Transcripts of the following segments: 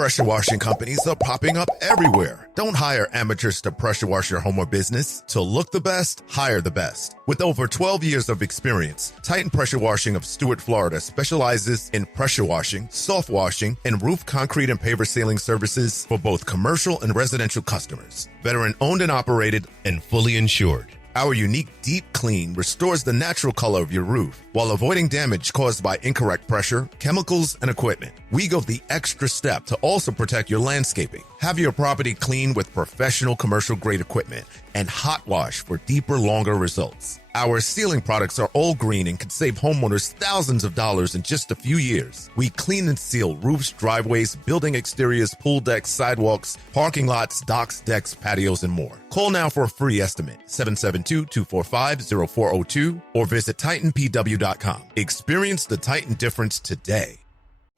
pressure washing companies are popping up everywhere. Don't hire amateurs to pressure wash your home or business. To look the best, hire the best. With over 12 years of experience, Titan Pressure Washing of Stuart, Florida specializes in pressure washing, soft washing, and roof concrete and paver sealing services for both commercial and residential customers. Veteran owned and operated and fully insured. Our unique deep clean restores the natural color of your roof while avoiding damage caused by incorrect pressure, chemicals, and equipment. We go the extra step to also protect your landscaping. Have your property clean with professional commercial grade equipment and hot wash for deeper, longer results. Our sealing products are all green and can save homeowners thousands of dollars in just a few years. We clean and seal roofs, driveways, building exteriors, pool decks, sidewalks, parking lots, docks, decks, patios, and more. Call now for a free estimate, 772-245-0402, or visit TitanPW.com. Experience the Titan difference today.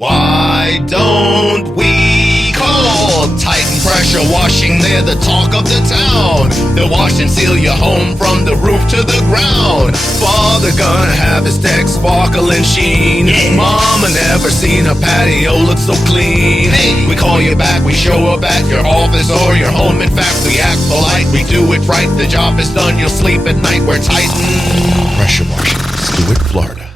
Why don't we call Titan Pressure Washing? They're the talk of the town. They'll wash and seal your home from the roof to the ground. Father gonna have his deck sparkle and sheen. Mama never seen a patio look so clean. Hey, we call you back, we show up at your office or your home. In fact, we act polite, we do it right. The job is done, you'll sleep at night. We're Titan Pressure Washing, Stuart, Florida.